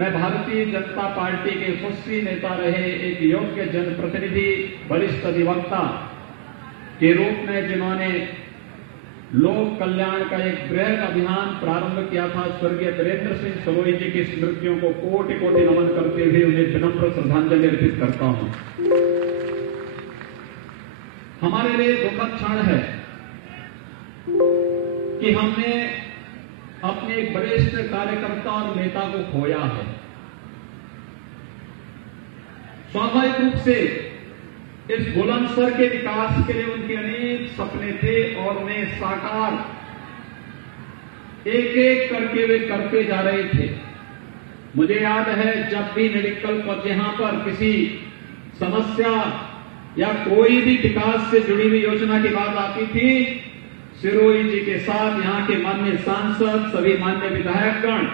मैं भारतीय जनता पार्टी के यशस्वी नेता रहे एक योग्य जनप्रतिनिधि, वरिष्ठ अधिवक्ता के रूप में जिन्होंने लोक कल्याण का एक बृहद अभियान प्रारंभ किया था, स्वर्गीय वीरेंद्र सिंह सरोई जी की स्मृतियों को कोटि कोटि नमन करते हुए उन्हें विनम्र श्रद्धांजलि अर्पित करता हूं। हमारे लिए दुखद क्षण है कि हमने अपने एक वरिष्ठ कार्यकर्ता और नेता को खोया है। स्वाभाविक रूप से इस बुलंदशहर के विकास के लिए उनके अनेक सपने थे और उन्हें साकार एक एक करके वे करते जा रहे थे। मुझे याद है जब भी मेडिकल पर यहां पर किसी समस्या या कोई भी विकास से जुड़ी हुई योजना की बात आती थी, सिरोही जी के साथ यहां के माननीय सांसद, सभी माननीय विधायकगण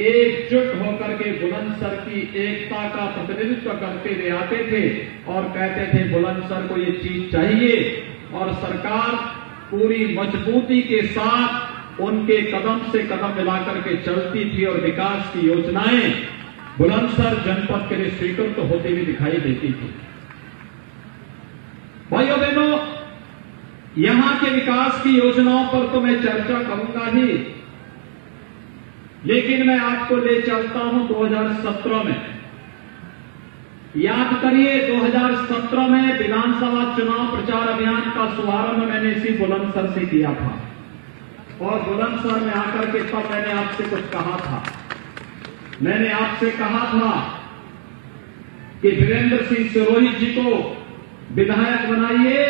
एकजुट होकर के बुलंदशहर की एकता का प्रतिनिधित्व करते हुए आते थे और कहते थे बुलंदशहर को ये चीज चाहिए, और सरकार पूरी मजबूती के साथ उनके कदम से कदम मिलाकर के चलती थी और विकास की योजनाएं बुलंदशहर जनपद के लिए स्वीकृत होती हुई दिखाई देती थी। भाइयों बहनों, यहां के विकास की योजनाओं पर तो मैं चर्चा करूंगा ही, लेकिन मैं आपको ले चलता हूं 2017 में। याद करिए 2017 में विधानसभा चुनाव प्रचार अभियान का शुभारंभ मैंने इसी बुलंदशहर से किया था और बुलंदशहर में आकर के तब मैंने आपसे कुछ कहा था। मैंने आपसे कहा था कि वीरेंद्र सिंह सिरोही जी को विधायक बनाइए,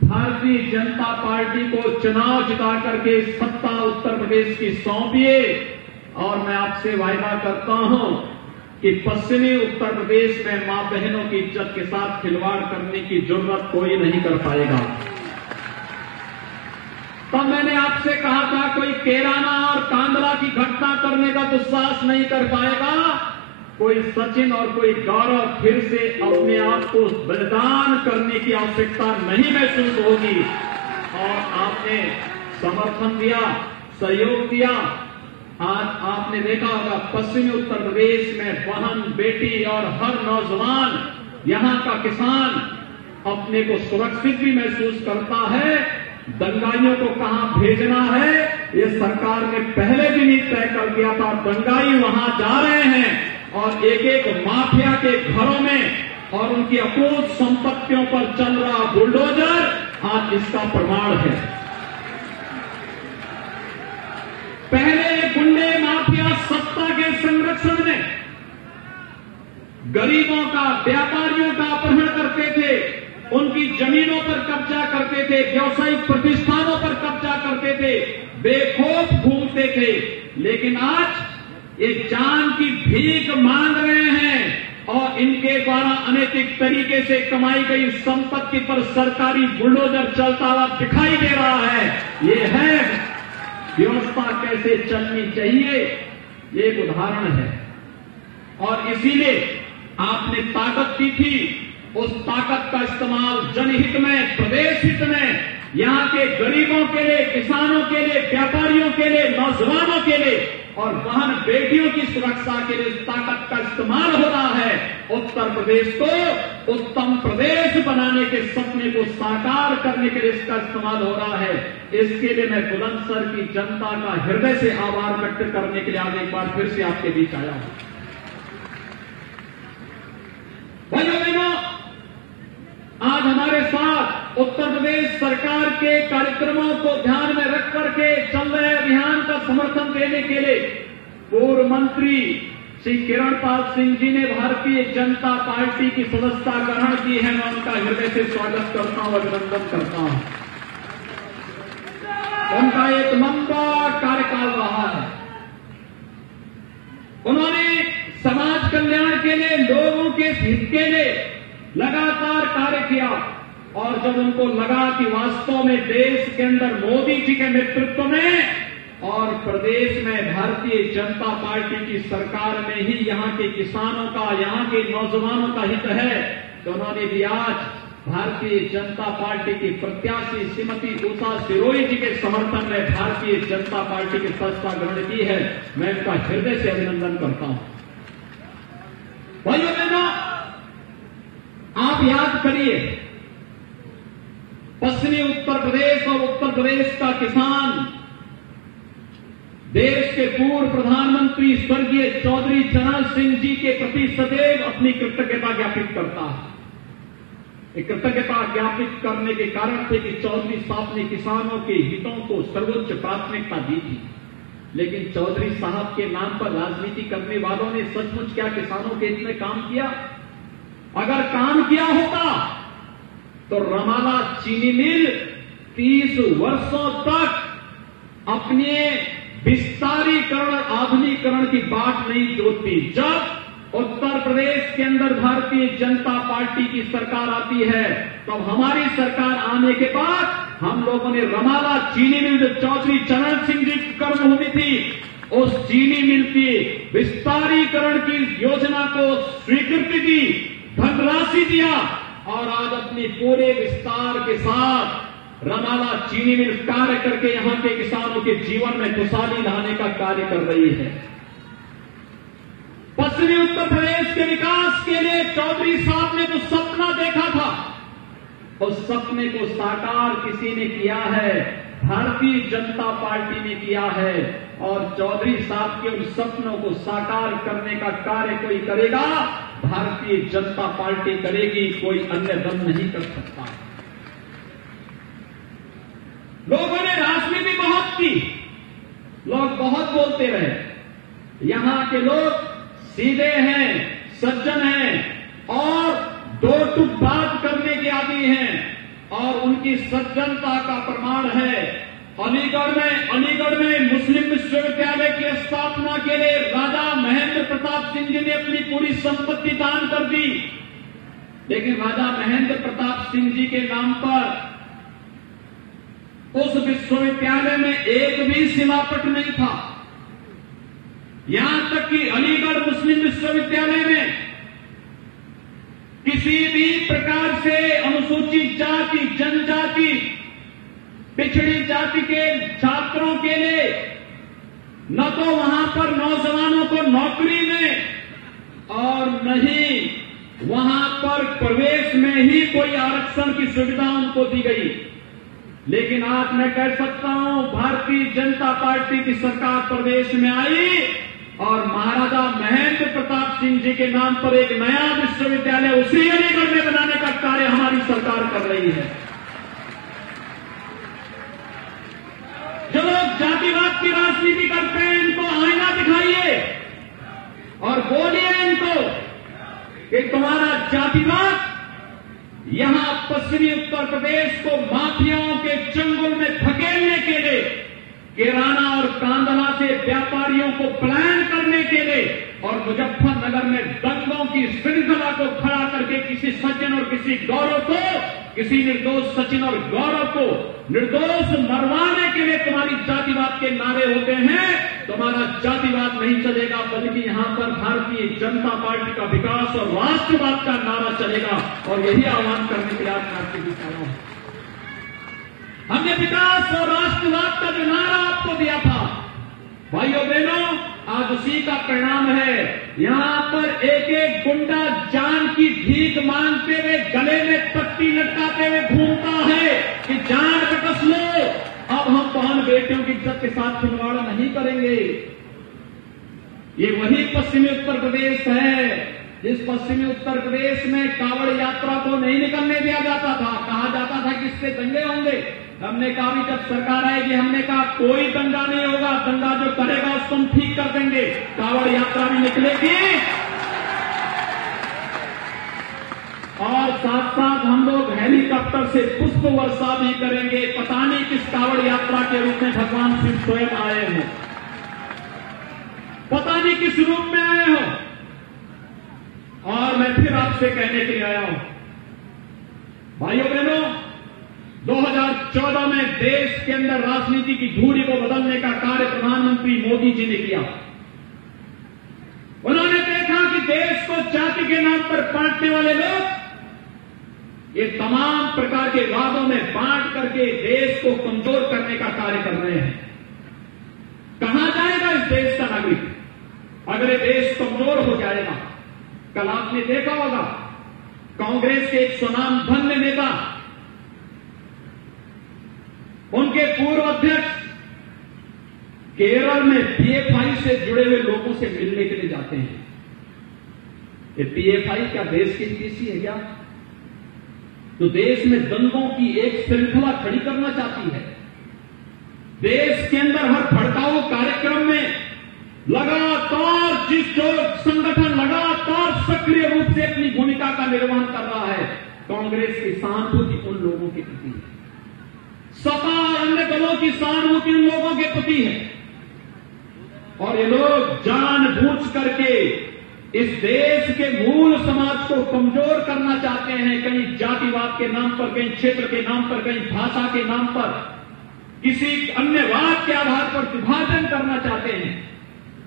भारतीय जनता पार्टी को चुनाव जिता करके सत्ता उत्तर प्रदेश की सौंपिए, और मैं आपसे वायदा करता हूं कि पश्चिमी उत्तर प्रदेश में मां बहनों की इज्जत के साथ खिलवाड़ करने की जरूरत कोई नहीं कर पाएगा। तब मैंने आपसे कहा था कोई कैराना और कांदला की घटना करने का दुस्साहस नहीं कर पाएगा, कोई सचिन और कोई गौरव फिर से अपने आप को बलिदान करने की आवश्यकता नहीं महसूस होगी। और आपने समर्थन दिया, सहयोग दिया। आज आपने देखा होगा पश्चिमी उत्तर प्रदेश में बहन, बेटी और हर नौजवान, यहां का किसान अपने को सुरक्षित भी महसूस करता है। दंगाइयों को कहां भेजना है ये सरकार ने पहले भी नहीं तय कर दिया था। दंगाई वहां जा रहे हैं और एक एक माफिया के घरों में और उनकी अकूत संपत्तियों पर चल रहा बुलडोजर आज इसका प्रमाण है। पहले गुंडे माफिया सत्ता के संरक्षण में गरीबों का, व्यापारियों का अपहरण करते थे, उनकी जमीनों पर कब्जा करते थे, व्यावसायिक प्रतिष्ठानों पर कब्जा करते थे, बेखौफ घूमते थे। लेकिन आज ये जान की भीख मांग रहे हैं और इनके द्वारा अनैतिक तरीके से कमाई गई संपत्ति पर सरकारी बुलडोजर चलता हुआ दिखाई दे रहा है। ये है व्यवस्था कैसे चलनी चाहिए, ये एक उदाहरण है। और इसीलिए आपने ताकत दी थी, उस ताकत का इस्तेमाल जनहित में, प्रदेश हित में, यहां के गरीबों के लिए, किसानों के लिए, व्यापारियों के लिए, नौजवानों के लिए और बहन बेटियों की सुरक्षा के लिए इस ताकत का इस्तेमाल हो रहा है। उत्तर प्रदेश को उत्तम प्रदेश बनाने के सपने को साकार करने के लिए इसका इस्तेमाल हो रहा है। इसके लिए मैं बुलंदशहर की जनता का हृदय से आभार व्यक्त करने के लिए आज एक बार फिर से आपके बीच आया हूं। भाइयों बहनों, आज हमारे साथ उत्तर प्रदेश सरकार के कार्यक्रमों को ध्यान में रख करके चल रहे अभियान का समर्थन देने के लिए पूर्व मंत्री श्री किरण पाल सिंह जी ने भारतीय जनता पार्टी की सदस्यता ग्रहण की है। मैं उनका हृदय से स्वागत करता हूं, अभिनंदन करता हूं। उनका एक लंबा कार्यकाल रहा है। उन्होंने समाज कल्याण के लिए, लोगों के हित के लिए लगातार कार्य किया और जब उनको लगा कि वास्तव में देश के अंदर मोदी जी के नेतृत्व में और प्रदेश में भारतीय जनता पार्टी की सरकार में ही यहां के किसानों का, यहां के नौजवानों का हित है, तो उन्होंने भी आज भारतीय जनता पार्टी की प्रत्याशी श्रीमती उषा सिरोही जी के समर्थन में भारतीय जनता पार्टी की सदस्यता ग्रहण की है। मैं उनका हृदय से अभिनंदन करता हूं। भाइयों बहनों, आप याद करिए, पश्चिमी उत्तर प्रदेश और उत्तर प्रदेश का किसान देश के पूर्व प्रधानमंत्री स्वर्गीय चौधरी चरण सिंह जी के प्रति सदैव अपनी कृतज्ञता ज्ञापित करता है। कृतज्ञता ज्ञापित करने के कारण थे कि चौधरी साहब ने किसानों के हितों को सर्वोच्च प्राथमिकता दी थी। लेकिन चौधरी साहब के नाम पर राजनीति करने वालों ने सचमुच क्या किसानों के हित में काम किया? अगर काम किया होता तो रमाला चीनी मिल 30 वर्षों तक अपने विस्तारीकरण और आधुनिकीकरण की बाट नहीं जोतती। जब उत्तर प्रदेश के अंदर भारतीय जनता पार्टी की सरकार आती है, तब हमारी सरकार आने के बाद हम लोगों ने रमाला चीनी मिल जो चौधरी चरण सिंह जी की कर्मभूमि थी, उस चीनी मिल की विस्तारीकरण की योजना को स्वीकृति दी, धनराशि दिया और आज अपनी पूरे विस्तार के साथ रमाला चीनी मिल कार्य करके यहां के किसानों के जीवन में खुशहाली लाने का कार्य कर रही है। पश्चिमी उत्तर प्रदेश के विकास के लिए चौधरी साहब ने जो सपना देखा था, उस सपने को साकार किसी ने किया है, भारतीय जनता पार्टी ने किया है। और चौधरी साहब के उन सपनों को साकार करने का कार्य कोई करेगा, भारतीय जनता पार्टी करेगी, कोई अन्य दल नहीं कर सकता। लोगों ने राजनीति बहुत की, लोग बहुत बोलते रहे। यहां के लोग सीधे हैं, सज्जन हैं और दो टूक बात करने के आदी हैं। और उनकी सज्जनता का प्रमाण है अलीगढ़ में मुस्लिम विश्वविद्यालय की स्थापना के लिए राजा महेंद्र प्रताप सिंह जी ने अपनी पूरी संपत्ति दान कर दी। लेकिन राजा महेंद्र प्रताप सिंह जी के नाम पर उस विश्वविद्यालय में एक भी शिलापट नहीं था। यहां तक कि अलीगढ़ मुस्लिम विश्वविद्यालय में किसी भी प्रकार से अनुसूचित जाति, जनजाति, पिछड़ी जाति के छात्रों के लिए न तो वहां पर नौजवानों को नौकरी में और न ही वहां पर प्रवेश में ही कोई आरक्षण की सुविधा उनको दी गई। लेकिन आज मैं कह सकता हूं, भारतीय जनता पार्टी की सरकार प्रदेश में आई और महाराजा महेंद्र प्रताप सिंह जी के नाम पर एक नया विश्वविद्यालय उसी अलीगढ़ में बनाने का कार्य हमारी सरकार कर रही है। जो लोग जातिवाद की राजनीति करते हैं, इनको आईना दिखाइए और बोलिए इनको कि तुम्हारा जातिवाद यहां पश्चिमी उत्तर प्रदेश को माफियाओं के चंगुल में धकेलने के लिए, किराना और कांदला से व्यापारियों को पलायन करने के लिए और मुजफ्फरनगर में दंगों की श्रृंखला को खड़ा करके किसी सचिन और किसी गौरव को, किसी निर्दोष सचिन और गौरव को निर्दोष मरवाने के लिए तुम्हारी जातिवाद के नारे होते हैं। तुम्हारा जातिवाद नहीं चलेगा, बल्कि यहां पर भारतीय जनता पार्टी का विकास और राष्ट्रवाद का नारा चलेगा। और यही आह्वान करने के लिए आज मैं आपके बीच आया हूं। हमने विकास और राष्ट्रवाद का जो नारा आपको दिया था, भाइयों बहनों, आज उसी का परिणाम है। यहां पर एक एक गुंडा जान की भीख मांगते हुए, गले में पट्टी लटकाते हुए घूमता है कि जान कस लो, अब हम बहन बेटियों की इज्जत के साथ खिलवाड़ नहीं करेंगे। ये वही पश्चिमी उत्तर प्रदेश है जिस पश्चिमी उत्तर प्रदेश में कांवड़ यात्रा को नहीं निकलने दिया जाता था। कहा जाता था कि इससे दंगे होंगे। हमने कहा भी जब सरकार आएगी, हमने कहा कोई दंगा नहीं होगा, दंगा जो करेगा उसको हम ठीक कर देंगे। कांवड़ यात्रा भी निकलेगी और साथ साथ हम लोग हेलीकॉप्टर से पुष्प वर्षा भी करेंगे। पता नहीं किस कांवड़ यात्रा के रूप में भगवान शिव स्वयं आए हो, पता नहीं किस रूप में आए हो। और मैं फिर आपसे कहने के लिए आया हूं, भाइयों बहनों, 2014 में देश के अंदर राजनीति की धूरी को बदलने का कार्य प्रधानमंत्री मोदी जी ने किया। उन्होंने देखा कि देश को जाति के नाम पर बांटने वाले लोग ये तमाम प्रकार के वादों में बांट करके देश को कमजोर करने का कार्य कर रहे हैं। कहां जाएगा इस देश का नागरिक अगर ये देश कमजोर हो जाएगा? कल आपने देखा होगा कांग्रेस के एक सुनामधन्य नेता, उनके पूर्व अध्यक्ष केरल में पीएफआई से जुड़े हुए लोगों से मिलने के लिए जाते हैं। ये पीएफआई क्या देश की पीसी है क्या? तो देश में दंगों की एक श्रृंखला खड़ी करना चाहती है। देश के अंदर हर भड़काऊ कार्यक्रम में लगातार जिस जो संगठन लगातार सक्रिय रूप से अपनी भूमिका का निर्वहन कर रहा है, कांग्रेस की सहानुभूति उन लोगों के प्रति है, सपा और अन्य दलों की सहानुभूति उन लोगों के प्रति है। और ये लोग जानबूझ करके इस देश के मूल समाज को कमजोर करना चाहते हैं। कहीं जातिवाद के नाम पर, कहीं क्षेत्र के नाम पर, कहीं भाषा के नाम पर, किसी अन्य वाद के आधार पर विभाजन करना चाहते हैं।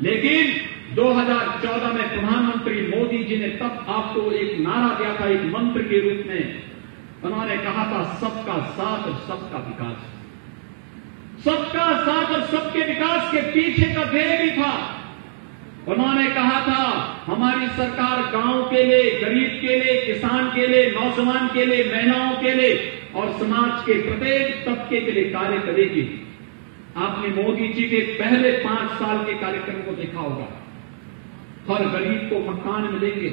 लेकिन 2014 में प्रधानमंत्री मोदी जी ने तब आपको एक नारा दिया था, एक मंत्र के रूप में उन्होंने कहा था, सबका साथ और सबका विकास। सबका साथ और सबके विकास के पीछे का ध्येय भी था। उन्होंने कहा था, हमारी सरकार गांव के लिए, गरीब के लिए, किसान के लिए, नौजवान के लिए, महिलाओं के लिए और समाज के प्रत्येक तबके के लिए कार्य करेगी। आपने मोदी जी के पहले 5 साल के कार्यक्रम को देखा होगा। हर गरीब को मकान मिलेंगे,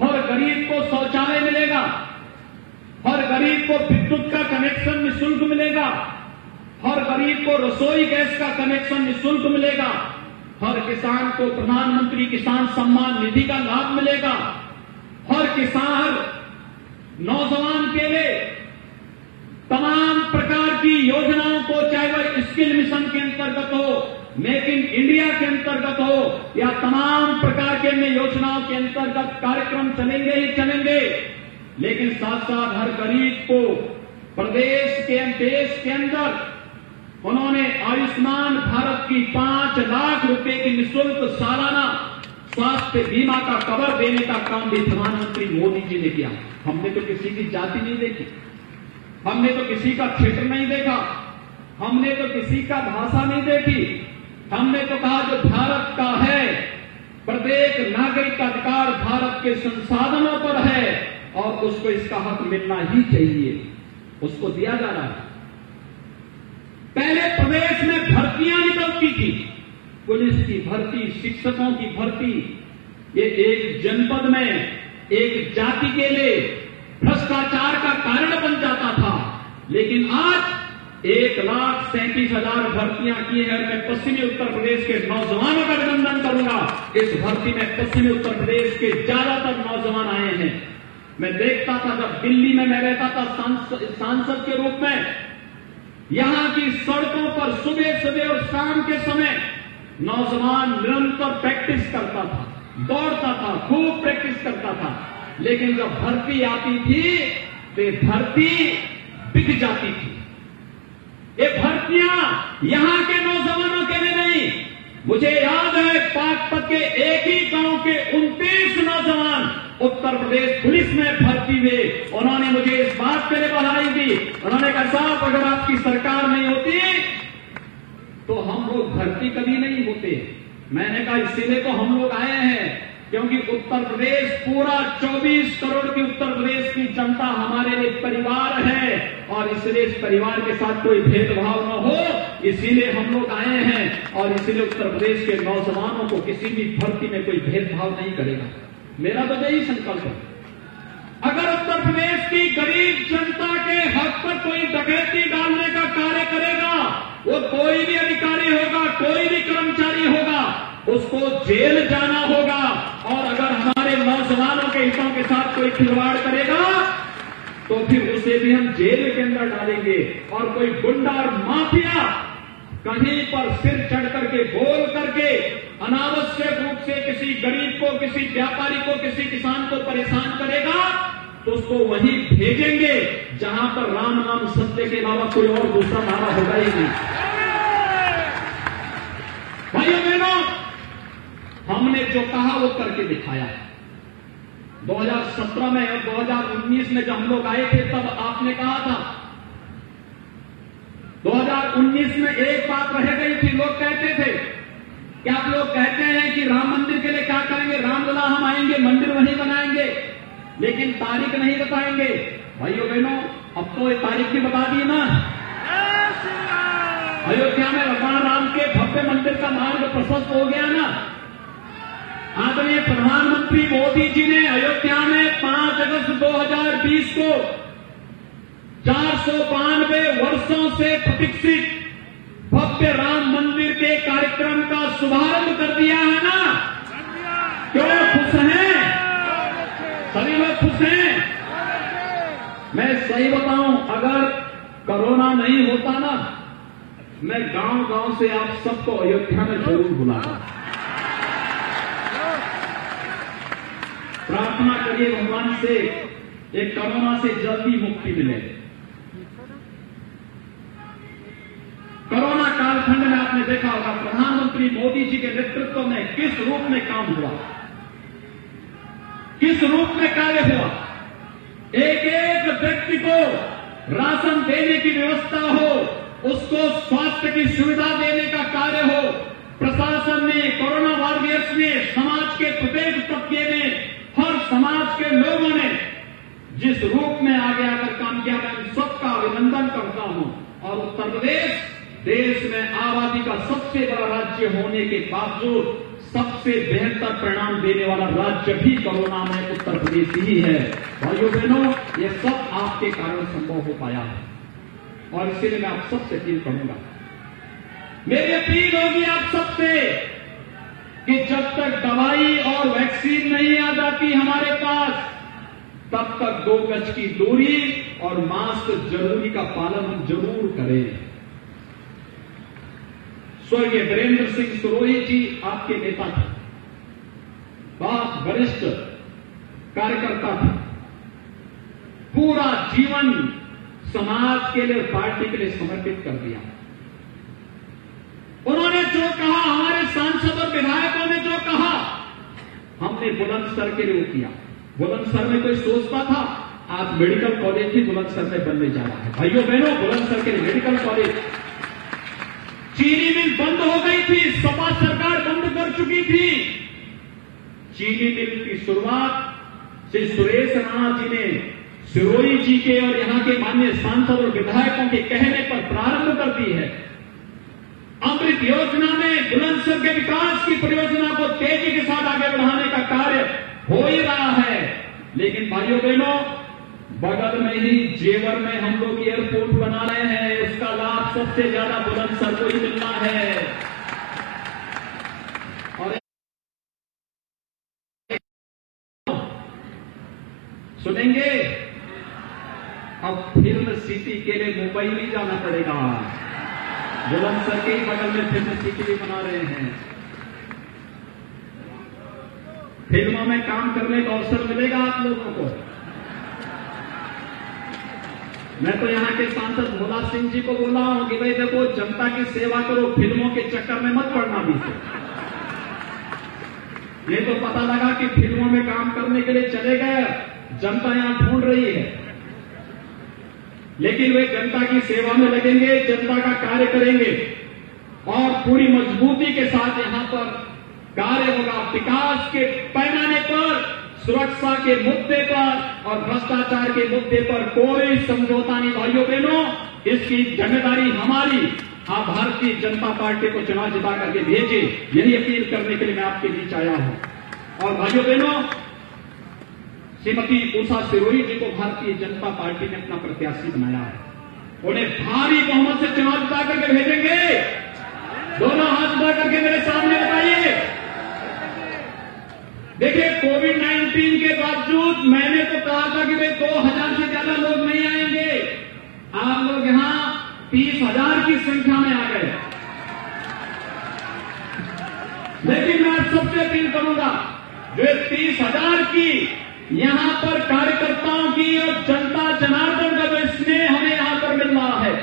हर गरीब को शौचालय मिलेगा, हर गरीब को विद्युत का कनेक्शन निःशुल्क मिलेगा, हर गरीब को रसोई गैस का कनेक्शन निःशुल्क मिलेगा, हर किसान को प्रधानमंत्री किसान सम्मान निधि का लाभ मिलेगा, हर किसान, नौजवान के लिए तमाम प्रकार की योजनाओं को, चाहे वह स्किल मिशन के अंतर्गत हो, मेक इन इंडिया के अंतर्गत हो या तमाम प्रकार के अन्य योजनाओं के अंतर्गत कार्यक्रम चलेंगे ही चलेंगे। लेकिन साथ साथ हर गरीब को प्रदेश के, देश के अंदर उन्होंने आयुष्मान भारत की 5 लाख रुपए की निःशुल्क सालाना स्वास्थ्य बीमा का कवर देने का काम भी प्रधानमंत्री मोदी जी ने किया। हमने तो किसी की जाति नहीं देखी, हमने तो किसी का क्षेत्र नहीं देखा, हमने तो किसी का भाषा नहीं देखी। हमने तो कहा जो भारत का है, प्रत्येक नागरिक का अधिकार भारत के संसाधनों पर है और उसको इसका हक मिलना ही चाहिए, उसको दिया जा रहा है। पहले प्रदेश में भर्तियां निकलती थी, पुलिस की भर्ती, शिक्षकों की भर्ती, ये एक जनपद में एक जाति के लिए भ्रष्टाचार का कारण बन जाता था। लेकिन आज 1,37,000 भर्तियां की है। मैं पश्चिमी उत्तर प्रदेश के नौजवानों का अभिनंदन करूंगा। इस भर्ती में पश्चिमी उत्तर प्रदेश के ज्यादातर नौजवान आए हैं। मैं देखता था जब दिल्ली में मैं रहता था सांसद के रूप में, यहां की सड़कों पर सुबह सुबह और शाम के समय नौजवान निरंतर प्रैक्टिस करता था, दौड़ता था, खूब प्रैक्टिस करता था। लेकिन जब भर्ती आती थी तो भर्ती बिक जाती थी। ये भर्तियां यहां के नौजवानों के लिए नहीं। मुझे याद है पाकपत के एक ही गांव के 29 नौजवान उत्तर प्रदेश पुलिस में भर्ती हुए। उन्होंने मुझे इस बात के लिए बधाई दी। उन्होंने कहा, साहब अगर आपकी सरकार नहीं होती तो हम लोग भर्ती कभी नहीं होते। मैंने कहा इसीलिए तो हम लोग आए हैं, क्योंकि उत्तर प्रदेश पूरा 24 करोड़ की उत्तर प्रदेश की जनता हमारे लिए परिवार है और इसलिए इस परिवार के साथ कोई भेदभाव न हो, इसीलिए हम लोग आए हैं और इसीलिए उत्तर प्रदेश के नौजवानों को किसी भी भर्ती में कोई भेदभाव नहीं करेगा। मेरा तो यही संकल्प है। अगर उत्तर प्रदेश की गरीब जनता के हक पर कोई डकैती डालने का कार्य करेगा, वो कोई भी अधिकारी होगा, कोई भी कर्मचारी होगा, उसको जेल जाना होगा। और अगर हमारे नौजवानों के हितों के साथ कोई खिलवाड़ करेगा तो फिर उसे भी हम जेल के अंदर डालेंगे। और कोई गुंडा और माफिया कहीं पर सिर चढ़ करके बोल करके अनावश्यक रूप से किसी गरीब को, किसी व्यापारी को, किसी किसान को परेशान करेगा तो उसको वहीं भेजेंगे जहां पर राम नाम सत्य के अलावा कोई और दूसरा नारा होगा ही नहीं। भाइयों बहनों, हमने जो कहा वो करके दिखाया है। 2017 में और 2019 में जब हम लोग आए थे तब आपने कहा था, 2019 में एक बात रह गई थी, लोग कहते थे कि आप लोग कहते हैं कि राम मंदिर के लिए क्या करेंगे, रामलला हम आएंगे, मंदिर वहीं बनाएंगे, लेकिन तारीख नहीं बताएंगे। भाइयों बहनों, अब तो ये तारीख भी बता दी ना। अयोध्या में भगवान राम के भव्य मंदिर का मार्ग प्रशस्त हो गया ना। आदरणीय प्रधानमंत्री मोदी जी ने अयोध्या में 5 अगस्त 2020 को 492 वर्षों से प्रतीक्षित भव्य राम मंदिर के कार्यक्रम का शुभारंभ कर दिया है ना। क्यों खुश हैं? सभी लोग खुश हैं? मैं सही बताऊं, अगर कोरोना नहीं होता ना, मैं गांव गांव से आप सबको अयोध्या में जरूर बुलाता। प्रार्थना करिए भगवान से एक कोरोना से जल्दी मुक्ति मिले। कोरोना कालखंड में आपने देखा होगा प्रधानमंत्री मोदी जी के नेतृत्व में किस रूप में काम हुआ, किस रूप में कार्य हुआ। एक एक व्यक्ति को राशन देने की व्यवस्था हो, उसको स्वास्थ्य की सुविधा देने का कार्य हो, प्रशासन ने, कोरोना वॉरियर्स ने, समाज के प्रत्येक तबके में, हर समाज के लोगों ने जिस रूप में आगे आकर काम किया, मैं उन सबका अभिनंदन करता हूं। और उत्तर प्रदेश देश में आबादी का सबसे बड़ा राज्य होने के बावजूद सबसे बेहतर परिणाम देने वाला राज्य भी कोरोना में उत्तर प्रदेश ही है। भाइयों बहनों, ये सब आपके कारण संभव हो पाया है और इसीलिए मैं आप सबसे अपील करूंगा, मेरी अपील होगी आप सबसे कि जब तक दवाई और वैक्सीन नहीं आ जाती हमारे पास, तब तक 2 गज की दूरी और मास्क जरूरी का पालन हम जरूर करें। स्वर्गीय वीरेंद्र सिंह सिरोही जी आपके नेता थे, बहुत वरिष्ठ कार्यकर्ता थे, पूरा जीवन समाज के लिए, पार्टी के लिए समर्पित कर दिया। उन्होंने जो कहा, हमारे सांसद और विधायकों ने जो कहा, हमने बुलंदशहर के लिए किया। बुलंदशहर में कोई सोचता था आज मेडिकल कॉलेज भी बुलंदशहर में बनने जा रहा है। भाइयों बहनों, बुलंदशहर के लिए मेडिकल कॉलेज, चीनी मिल बंद हो गई थी, सपा सरकार बंद कर चुकी थी। चीनी मिल की शुरुआत श्री सुरेश राणा जी ने सिरोही जी के और यहां के माननीय सांसद और विधायकों के कहने पर प्रारंभ कर दी है। अमृत योजना में बुलंदशहर के विकास की परियोजना को तेजी के साथ आगे बढ़ाने का कार्य हो ही रहा है। लेकिन भाइयों बहनों, बगल में ही जेवर में हम लोग एयरपोर्ट बना रहे हैं, उसका लाभ सबसे ज्यादा बुलंदशहर को ही मिलना है। और सुनेंगे, अब फिल्म सिटी के लिए मुंबई नहीं जाना पड़ेगा, बुलंदशहर के ही बगल में फिल्म सिटी भी बना रहे हैं। फिल्मों में काम करने का अवसर मिलेगा आप लोगों को। मैं तो यहां के सांसद भोला सिंह जी को बोला हूं कि भाई देखो, जनता की सेवा करो, फिल्मों के चक्कर में मत पड़ना भी से। ये तो पता लगा कि फिल्मों में काम करने के लिए चले गए, जनता यहां ढूंढ रही है, लेकिन वे जनता की सेवा में लगेंगे, जनता का कार्य करेंगे और पूरी मजबूती के साथ यहां पर कार्य होगा। विकास के पैमाने पर, सुरक्षा के मुद्दे पर और भ्रष्टाचार के मुद्दे पर कोई समझौता नहीं। भाइयों बहनों, इसकी जिम्मेदारी हमारी। आप भारतीय जनता पार्टी को चुनाव जिता करके भेजिए, यही अपील करने के लिए मैं आपके बीच आया हूं। और भाइयों बहनों, श्रीमती उषा सिरोही जी को भारतीय जनता पार्टी ने अपना प्रत्याशी बनाया है। उन्हें भारी बहुमत से चुनाव जिता करके भेजेंगे। दोनों हाथ उठा करके मेरे सामने बताइए। देखिए, कोविड-19 के बावजूद मैंने तो कहा था कि भाई 2000 से ज्यादा लोग नहीं आएंगे, आप लोग यहां 30,000 की संख्या में आ गए। लेकिन मैं सबसे अपील करूंगा, जो 30,000 की यहां पर कार्यकर्ताओं की और जनता जनार्दन का जो स्नेह हमें यहां पर मिल रहा है,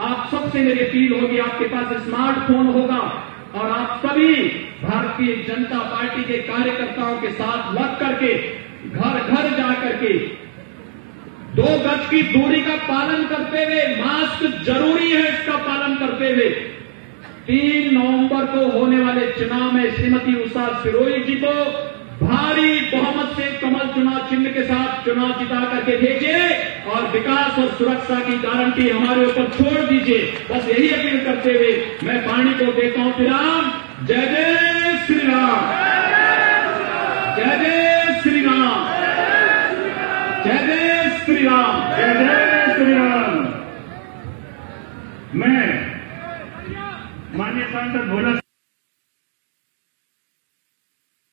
आप सबसे मेरी अपील होगी, आपके पास स्मार्टफोन होगा और आप सभी भारतीय जनता पार्टी के कार्यकर्ताओं के साथ लग करके घर घर जाकर के 2 गज की दूरी का पालन करते हुए, मास्क जरूरी है इसका पालन करते हुए 3 नवंबर को होने वाले चुनाव में श्रीमती उषा सिरोही जी को भारी बहुमत से कमल चुनाव चिन्ह के साथ चुनाव जिता करके भेजिए और विकास और सुरक्षा की गारंटी हमारे ऊपर छोड़ दीजिए। बस यही अपील करते हुए मैं वाणी को देता हूं विराम। जय जय श्री राम, जय जय श्री राम, जय जय श्री राम, जय जय श्री राम। मैं माननीय सांसद भोला